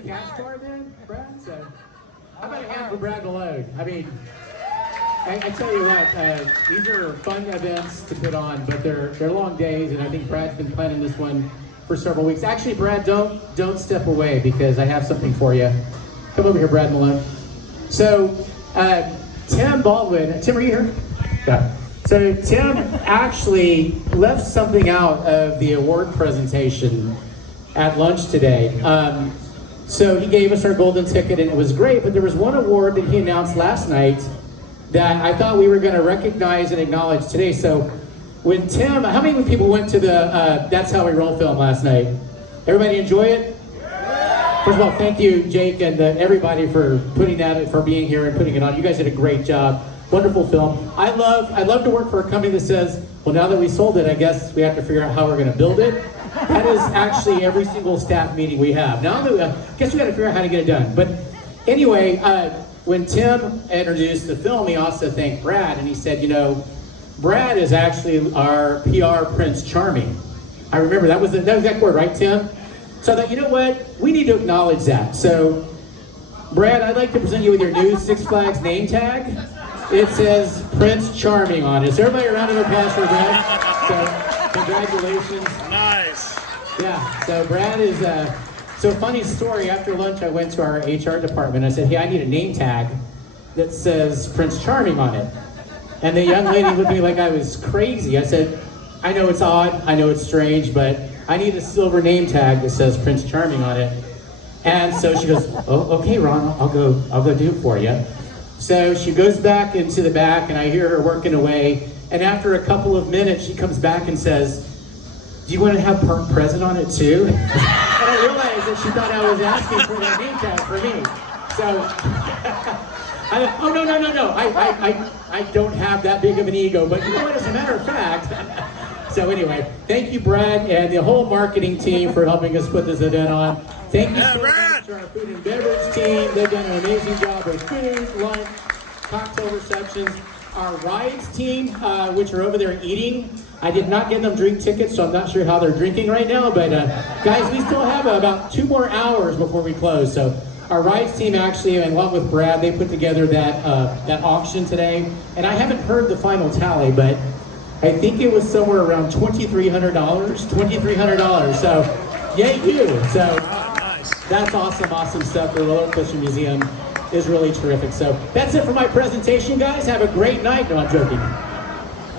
cash bar then, Brad? So, how about a hand for Brad Malone? I mean, I tell you what, these are fun events to put on, but they're long days, and I think Brad's been planning this one for several weeks. Actually, Brad, don't step away because I have something for you. Come over here, Brad Malone. So, Tim Baldwin, Tim, are you here? Yeah. So Tim actually left something out of the award presentation at lunch today. So he gave us our golden ticket and it was great, but there was one award that he announced last night that I thought we were going to recognize and acknowledge today. So when Tim, how many people went to the That's How We Roll film last night? Everybody enjoy it? First of all, thank you, Jake, and everybody for for being here and putting it on. You guys did a great job. Wonderful film. I love to work for a company that says, well, now that we sold it, I guess we have to figure out how we're going to build it. That is actually every single staff meeting we have. Now, I guess we got to figure out how to get it done. But anyway, when Tim introduced the film, he also thanked Brad, and he said, you know, Brad is actually our PR Prince Charming. I remember that was the exact word, right, Tim? So I thought, you know what? We need to acknowledge that. So, Brad, I'd like to present you with your new Six Flags name tag. It says Prince Charming on it. So everybody a round of applause for Brad. So, congratulations. Nice. Yeah, so Brad is, so funny story, after lunch I went to our HR department. I said, hey, I need a name tag that says Prince Charming on it. And the young lady looked at me like I was crazy. I said, I know it's odd, I know it's strange, but I need a silver name tag that says Prince Charming on it. And so she goes, oh, okay, Ron, I'll go do it for you. So she goes back into the back and I hear her working away. And after a couple of minutes, she comes back and says, do you want to have Park Present on it too? And I realized that she thought I was asking for that name tag for me. So, I thought, oh, no. I don't have that big of an ego. But you know what, as a matter of fact. So anyway, thank you, Brad, and the whole marketing team for helping us put this event on. Thank you so much to our food and beverage team. They've done an amazing job with food, lunch, cocktail receptions. Our rides team, which are over there eating. I did not get them drink tickets, so I'm not sure how they're drinking right now. But guys, we still have about 2 more hours before we close. So our rides team actually, and along with Brad, they put together that auction today. And I haven't heard the final tally, but I think it was somewhere around $2,300. $2,300. So yay you! So that's awesome stuff. The Roller Coaster Museum is really terrific. So that's it for my presentation, guys. Have a great night. No, I'm joking.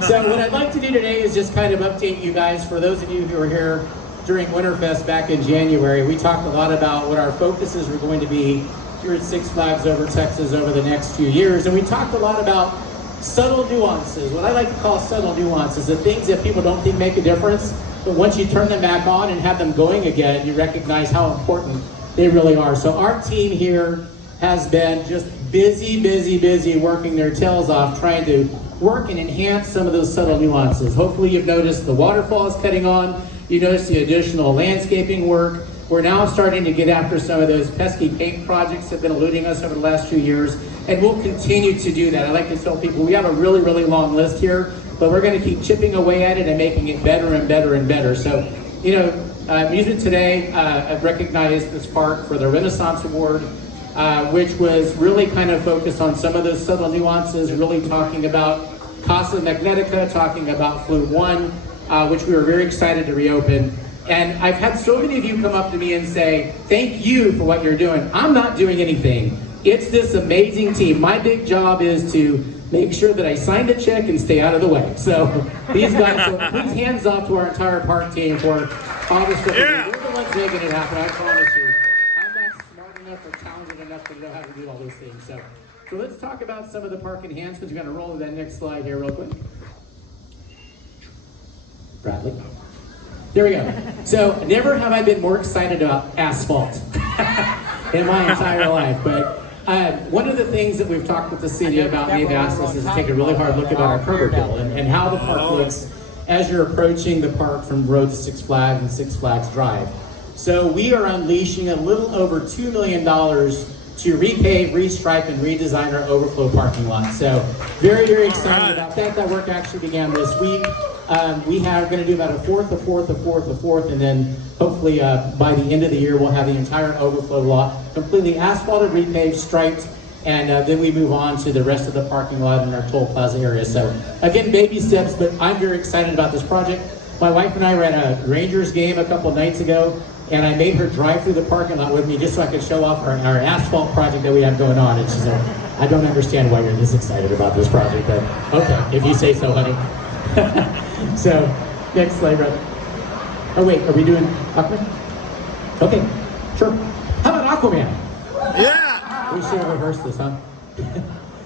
So what I'd like to do today is just kind of update you guys. For those of you who were here during Winterfest back in January, we talked a lot about what our focuses were going to be here at Six Flags Over Texas over the next few years. And we talked a lot about subtle nuances, what I like to call subtle nuances, the things that people don't think make a difference, but once you turn them back on and have them going again, you recognize how important they really are. So our team here has been just busy working their tails off trying to work and enhance some of those subtle nuances. Hopefully you've noticed the waterfall is cutting on, you notice the additional landscaping work. We're now starting to get after some of those pesky paint projects that have been eluding us over the last few years, and we'll continue to do that. I like to tell people we have a really long list here, but we're going to keep chipping away at it and making it better and better. So, you know, Amusement Today recognized this park for the Renaissance Award, which was really kind of focused on some of those subtle nuances, really talking about Casa Magnetica, talking about Flute 1, which we were very excited to reopen. And I've had so many of you come up to me and say, thank you for what you're doing. I'm not doing anything. It's this amazing team. My big job is to make sure that I signed a check and stay out of the way. So these guys, so please hands off to our entire park team for all this stuff. Yeah. We're the ones making it happen, I promise you. I'm not smart enough or talented enough to know how to do all those things. So let's talk about some of the park enhancements. We're going to roll to that next slide here real quick. Bradley. There we go. So never have I been more excited about asphalt in my entire life. But one of the things that we've talked with the city about, and they've asked us, is to take a really hard look at our curb appeal and how the park looks as you're approaching the park from Road to Six Flags and Six Flags Drive. So we are unleashing a little over $2 million to repave, restripe, and redesign our overflow parking lot. So very excited about that. That work actually began this week. We are going to do about a fourth, and then hopefully by the end of the year we'll have the entire overflow lot completely asphalted, repaved, striped, and then we move on to the rest of the parking lot and our toll plaza area. So again, baby steps, but I'm very excited about this project. My wife and I were at a Rangers game a couple nights ago, and I made her drive through the parking lot with me just so I could show off our asphalt project that we have going on. And she said, I don't understand why you're this excited about this project, but okay, if you say so, honey. So, next slide, brother. Oh wait, are we doing Aquaman? Okay, sure. How about Aquaman? Yeah! We should have reversed this, huh?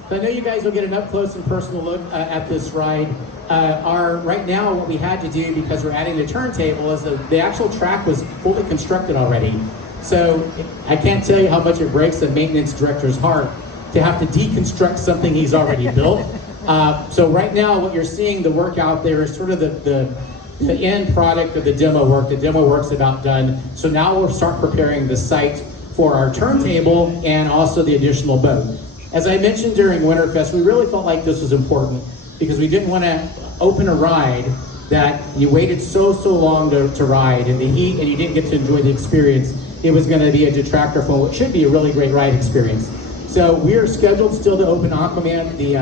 So I know you guys will get an up close and personal look at this ride. Right now, what we had to do, because we're adding the turntable, is the actual track was fully constructed already. So I can't tell you how much it breaks the maintenance director's heart to have to deconstruct something he's already built. So right now, what you're seeing, the work out there is sort of the end product of the demo work. The demo work's about done. So now we'll start preparing the site for our turntable and also the additional boat. As I mentioned during Winterfest, we really felt like this was important because we didn't want to open a ride that you waited so long to ride in the heat and you didn't get to enjoy the experience. It was going to be a detractor from what should be a really great ride experience. So we are scheduled still to open Aquaman the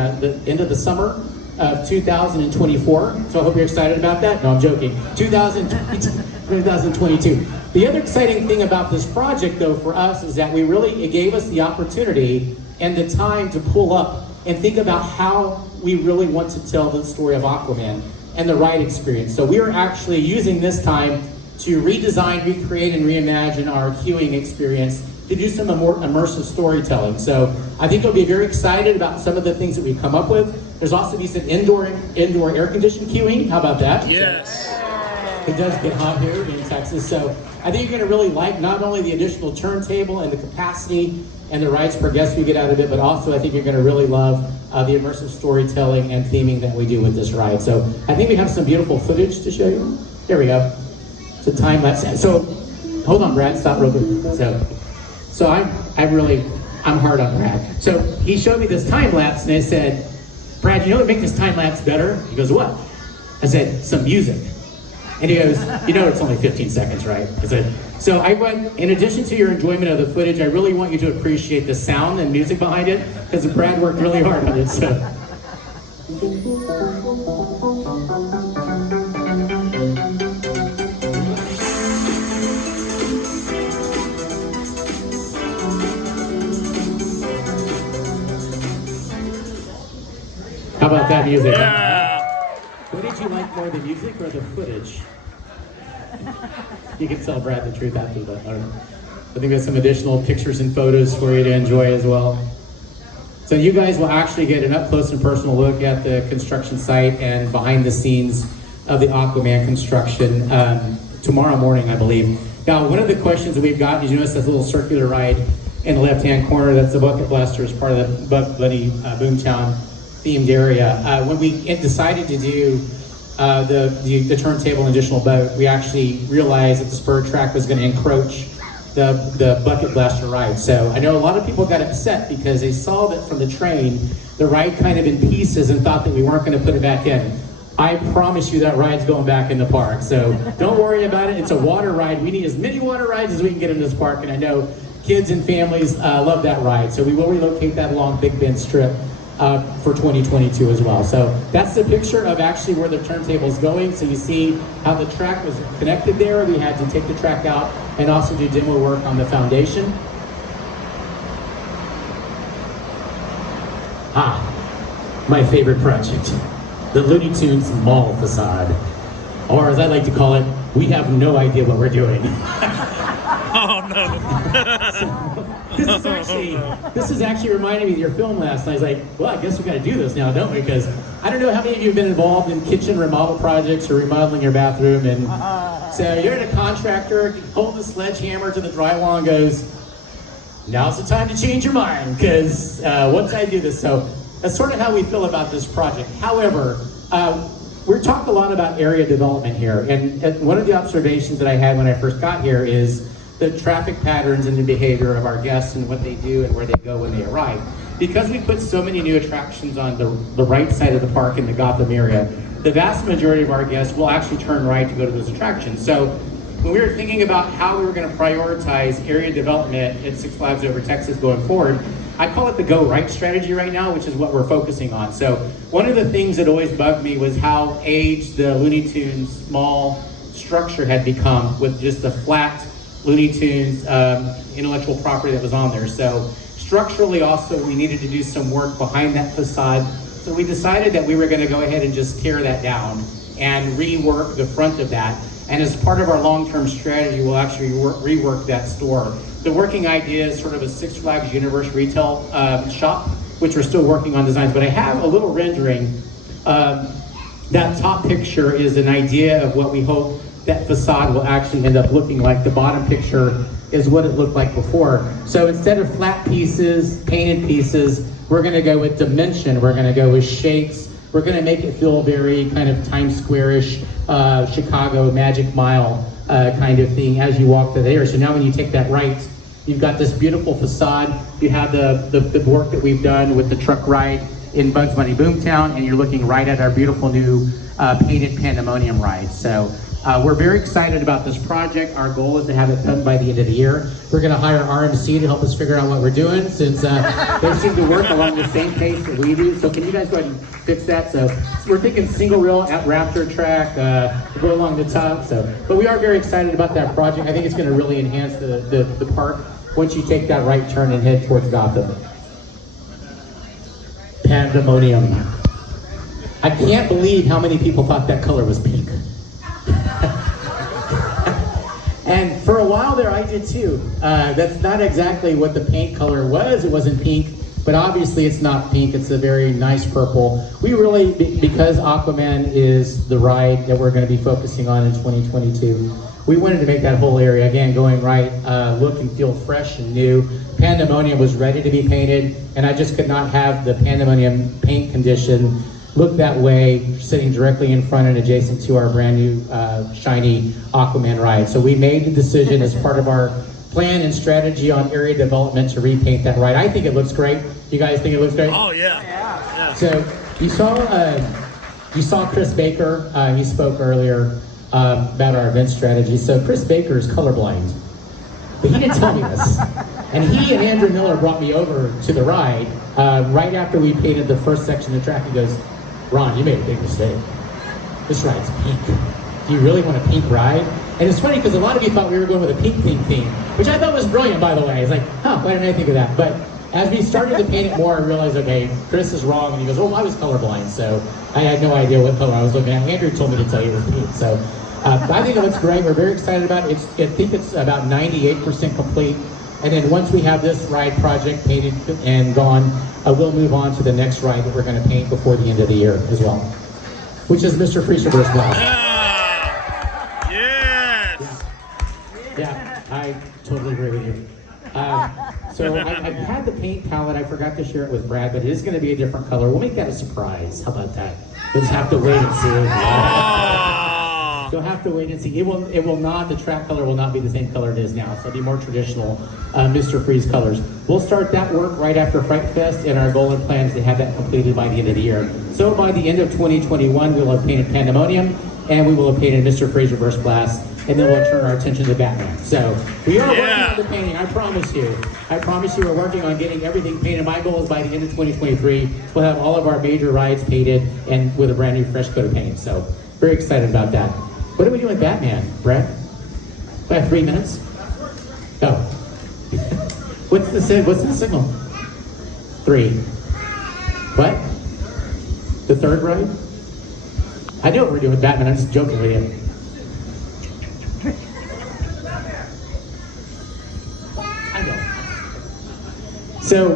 end of the summer of 2024. So I hope you're excited about that. No, I'm joking. 2022. The other exciting thing about this project, though, for us is that it gave us the opportunity and the time to pull up and think about how we really want to tell the story of Aquaman and the ride experience. So we are actually using this time to redesign, recreate, and reimagine our queuing experience to do some more immersive storytelling. So I think you'll be very excited about some of the things that we've come up with. There's also be some indoor air-conditioned queuing. How about that? Yes. It does get hot here in Texas. So I think you're going to really like not only the additional turntable and the capacity and the rides per guest we get out of it, but also I think you're going to really love the immersive storytelling and theming that we do with this ride. So I think we have some beautiful footage to show you. There we go. It's a time lapse. So hold on, Brad, stop real quick. So I'm hard on Brad. So he showed me this time lapse and I said, Brad, you know what would make this time lapse better? He goes, what? I said, some music. And he goes, you know it's only 15 seconds, right? I said, so I went, in addition to your enjoyment of the footage, I really want you to appreciate the sound and music behind it, because Brad worked really hard on it, so. How about that music? Yeah. What did you like more, the music or the footage? You can tell Brad the truth after that. I don't know. I think there's some additional pictures and photos for you to enjoy as well. So you guys will actually get an up close and personal look at the construction site and behind the scenes of the Aquaman construction tomorrow morning, I believe. Now, one of the questions that we've got is, you notice that little circular ride in the left-hand corner, that's the Bucket Blaster as part of the Buck Bunny Boomtown themed area. When we decided to do the turntable and additional boat, we actually realized that the spur track was going to encroach the Bucket Blaster ride. So I know a lot of people got upset because they saw that from the train, the ride kind of in pieces and thought that we weren't going to put it back in. I promise you that ride's going back in the park. So don't worry about it. It's a water ride. We need as many water rides as we can get in this park. And I know kids and families love that ride. So we will relocate that along Big Bend Strip for 2022 as well. So that's the picture of actually where the turntable is going. So you see how the track was connected there. We had to take the track out and also do demo work on the foundation. My favorite project, the Looney Tunes mall facade. Or as I like to call it, we have no idea what we're doing. Oh no. This is actually reminding me of your film last night. I was like, well, I guess we got to do this now, don't we? Because I don't know how many of you have been involved in kitchen remodel projects or remodeling your bathroom. And so you're at a contractor, hold the sledgehammer to the drywall and goes, now's the time to change your mind, because once I do this. So that's sort of how we feel about this project. However, we're talking a lot about area development here. And one of the observations that I had when I first got here is the traffic patterns and the behavior of our guests and what they do and where they go when they arrive. Because we put so many new attractions on the right side of the park in the Gotham area, the vast majority of our guests will actually turn right to go to those attractions. So when we were thinking about how we were going to prioritize area development at Six Flags Over Texas going forward, I call it the go right strategy right now, which is what we're focusing on. So one of the things that always bugged me was how aged the Looney Tunes small structure had become with just the flat Looney Tunes intellectual property that was on there. So structurally also we needed to do some work behind that facade. So we decided that we were going to go ahead and just tear that down and rework the front of that. And as part of our long-term strategy, we'll actually rework that store. The working idea is sort of a Six Flags Universe retail shop, which we're still working on designs, but I have a little rendering. That top picture is an idea of what we hope that facade will actually end up looking like. The bottom picture is what it looked like before. So instead of flat pieces, painted pieces, we're gonna go with dimension, we're gonna go with shapes, we're gonna make it feel very kind of Times Square-ish, Chicago Magic Mile kind of thing as you walk through there. So now when you take that right, you've got this beautiful facade. You have the work that we've done with the truck ride in Bugs Bunny Boomtown, and you're looking right at our beautiful new painted Pandemonium ride. So we're very excited about this project. Our goal is to have it done by the end of the year. We're gonna hire RMC to help us figure out what we're doing, since they seem to work along the same pace that we do. So can you guys go ahead and fix that? So we're thinking single rail at Raptor track, go along the top. But we are very excited about that project. I think it's gonna really enhance the park once you take that right turn and head towards Gotham. Pandemonium. I can't believe how many people thought that color was pink. And for a while there, I did too. That's not exactly what the paint color was. It wasn't pink, but obviously it's not pink. It's a very nice purple. We really, because Aquaman is the ride that we're going to be focusing on in 2022, we wanted to make that whole area, again, going right, look and feel fresh and new. Pandemonium was ready to be painted, and I just could not have the Pandemonium paint condition look that way, sitting directly in front and adjacent to our brand new shiny Aquaman ride. So we made the decision as part of our plan and strategy on area development to repaint that ride. I think it looks great. You guys think it looks great? Oh yeah. So you saw Chris Baker. He spoke earlier about our event strategy. So Chris Baker is colorblind, but he didn't tell me this. And he and Andrew Miller brought me over to the ride right after we painted the first section of the track. He goes, "Ron, you made a big mistake. This ride's pink. Do you really want a pink ride?" And it's funny because a lot of you thought we were going with a pink theme, which I thought was brilliant, by the way. It's like, why didn't I think of that? But as we started to paint it more, I realized, okay, Chris is wrong. And he goes, "Oh, I was colorblind, so I had no idea what color I was looking at." Andrew told me to tell you it was pink. So I think it looks great. We're very excited about it. I think it's about 98% complete. And then once we have this ride project painted and gone, we'll move on to the next ride that we're going to paint before the end of the year as well, which is Mr. Freezer vs. Blast. Yeah. Yes. Yeah, I totally agree with you. So I had the paint palette. I forgot to share it with Brad, but it is going to be a different color. We'll make that a surprise. How about that? We'll just have to wait and see. You'll have to wait and see. It will not, the track color will not be the same color it is now. So it'll be more traditional Mr. Freeze colors. We'll start that work right after Fright Fest, and our goal and plan is to have that completed by the end of the year. So by the end of 2021, we'll have painted Pandemonium, and we will have painted Mr. Freeze Reverse Blast, and then we'll turn our attention to Batman. So we are working on the painting, I promise you. I promise you we're working on getting everything painted. My goal is by the end of 2023, we'll have all of our major rides painted and with a brand new fresh coat of paint. So very excited about that. What are we doing with Batman, Brett? I have 3 minutes? Oh. What's the signal? 3. What? The third ride? I know what we're doing with Batman, I'm just joking with you. I know. So,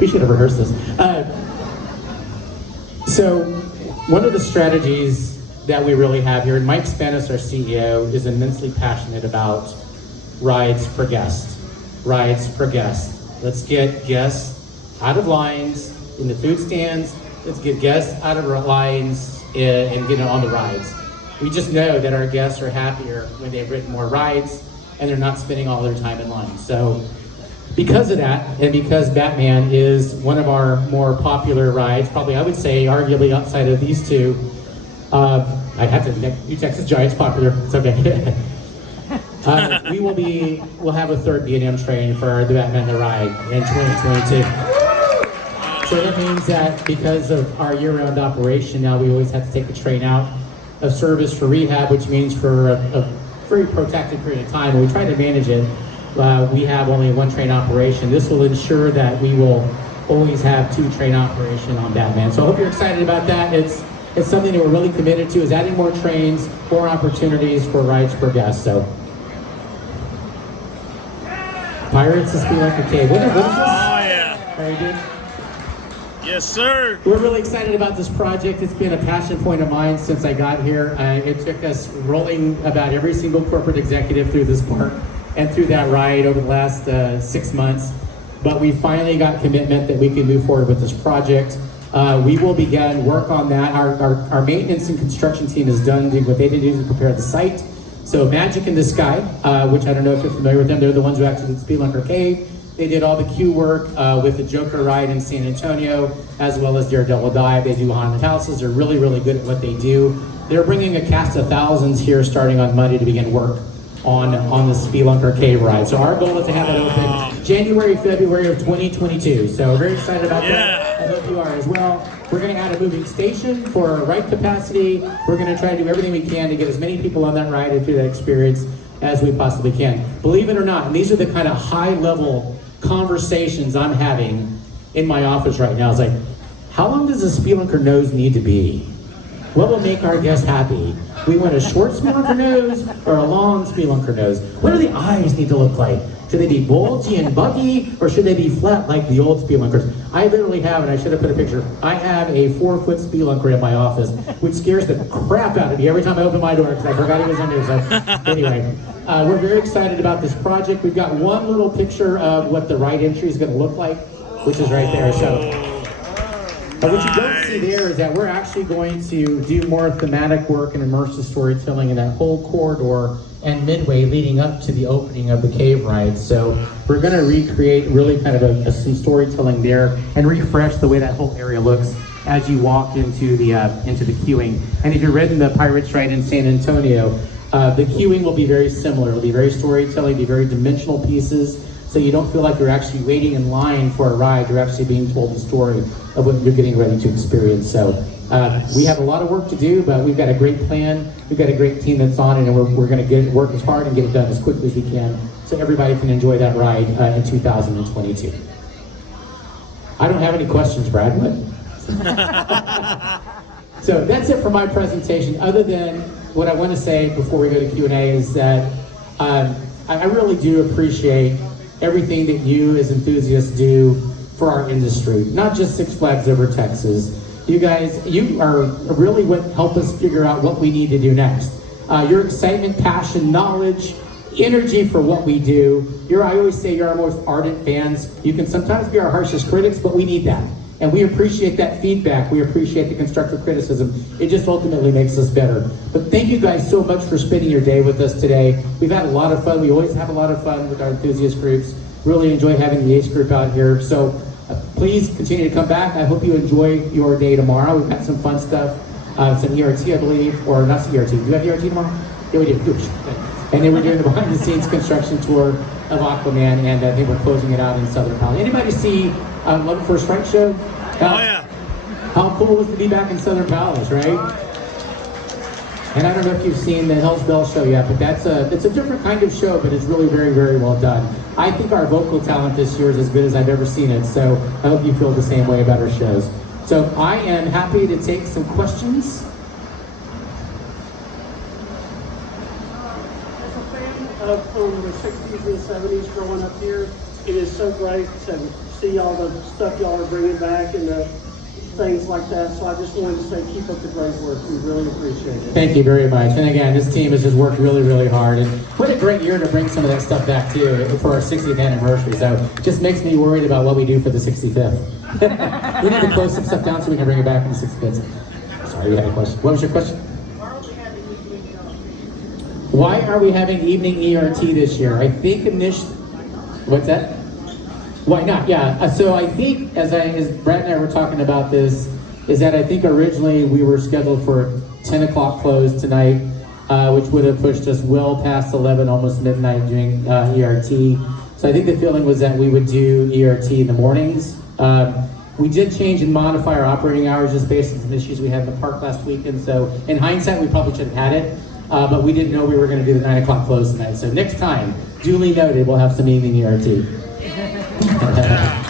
we should have rehearsed this. So, one of the strategies that we really have here, and Mike Spanis, our CEO, is immensely passionate about rides per guest. Rides per guest. Let's get guests out of lines in the food stands. Let's get guests out of lines and get on the rides. We just know that our guests are happier when they've ridden more rides and they're not spending all their time in line. So because of that, and because Batman is one of our more popular rides, probably I would say arguably outside of these two, I have to admit, New Texas Giants popular, it's okay. We'll have a third B&M train for the Batman the Ride in 2022. So that means that because of our year-round operation now, we always have to take the train out of service for rehab, which means for a very protracted period of time, and we try to manage it. We have only one train operation. This will ensure that we will always have two train operation on Batman. So I hope you're excited about that. It's something that we're really committed to, is adding more trains, more opportunities for rides per guest. So Pirates of Spelunker Cave. What is this? Oh, yeah. Very good. Yes, sir. We're really excited about this project. It's been a passion point of mine since I got here. It took us rolling about every single corporate executive through this park and through that ride over the last 6 months. But we finally got commitment that we can move forward with this project. We will begin work on that. Our maintenance and construction team has done what they did to prepare the site. So Magic in the Sky, which I don't know if you're familiar with them, they're the ones who actually did Spelunker Cave. They did all the queue work with the Joker ride in San Antonio, as well as Daredevil Dive. They do haunted houses. They're really, really good at what they do. They're bringing a cast of thousands here starting on Monday to begin work on the Spelunker Cave ride. So our goal is to have it open January, February of 2022. So we're very excited about that. I hope you are as well. We're going to add a moving station for ride capacity. We're going to try to do everything we can to get as many people on that ride and through that experience as we possibly can. Believe it or not, and these are the kind of high-level conversations I'm having in my office right now. It's like, how long does a Spelunker nose need to be? What will make our guests happy? We want a short Spelunker nose or a long Spelunker nose? What do the eyes need to look like? Should they be bulgy and buggy, or should they be flat like the old Spelunkers? I literally have, and I should have put a picture, I have a 4-foot Spelunker in my office, which scares the crap out of me every time I open my door because I forgot he was in there. So anyway, we're very excited about this project. We've got one little picture of what the ride entry is going to look like, which is right there. So what you don't see there is that we're actually going to do more thematic work and immersive storytelling in that whole corridor and midway leading up to the opening of the cave ride. So we're going to recreate really kind of some storytelling there and refresh the way that whole area looks as you walk into the queuing. And if you're riding the Pirates ride in San Antonio, the queuing will be very similar. It'll be very storytelling, be very dimensional pieces, so you don't feel like you're actually waiting in line for a ride. You're actually being told the story of what you're getting ready to experience. So we have a lot of work to do, but we've got a great plan. We've got a great team that's on it, and we're going to work as hard and get it done as quickly as we can so everybody can enjoy that ride in 2022. I don't have any questions, Brad. So that's it for my presentation. Other than what I want to say before we go to Q&A is that I really do appreciate everything that you as enthusiasts do for our industry, not just Six Flags Over Texas. You guys, you are really what help us figure out what we need to do next. Your excitement, passion, knowledge, energy for what we do. I always say you're our most ardent fans. You can sometimes be our harshest critics, but we need that. And we appreciate that feedback. We appreciate the constructive criticism. It just ultimately makes us better. But thank you guys so much for spending your day with us today. We've had a lot of fun. We always have a lot of fun with our enthusiast groups. Really enjoy having the ACE group out here. So please continue to come back. I hope you enjoy your day tomorrow. We've got some fun stuff, some ERT, I believe, or not ERT. Do you have ERT tomorrow? Yeah, we do. And then we're doing the behind-the-scenes construction tour of Aquaman, and I think we're closing it out in Southern California. Anybody see Love at First Strike show? Oh yeah. How cool was it to be back in Southern Palace, right? And I don't know if you've seen the Hell's Bell show yet, but it's a different kind of show, but it's really very, very well done. I think our vocal talent this year is as good as I've ever seen it, so I hope you feel the same way about our shows. So I am happy to take some questions. As a fan from the 60s and 70s growing up here, it is so great to see all the stuff y'all are bringing back and the things like that. So I just wanted to say keep up the great work. We really appreciate it. Thank you very much. And again, this team has just worked really, really hard. And what a great year to bring some of that stuff back too for our 60th anniversary. So it just makes me worried about what we do for the 65th. We need to close some stuff down so we can bring it back in the 65th. Sorry, you had a question. What was your question? Why are we having evening ERT this year? I think initially, what's that? Why not? Yeah. So I think as Brett and I were talking about this, is that I think originally we were scheduled for 10 o'clock close tonight, which would have pushed us well past 11, almost midnight doing ERT. So I think the feeling was that we would do ERT in the mornings. We did change and modify our operating hours just based on some issues we had in the park last weekend. So in hindsight, we probably should have had it, but we didn't know we were going to do the 9 o'clock close tonight. So next time, duly noted, we'll have some evening ERT. Yeah.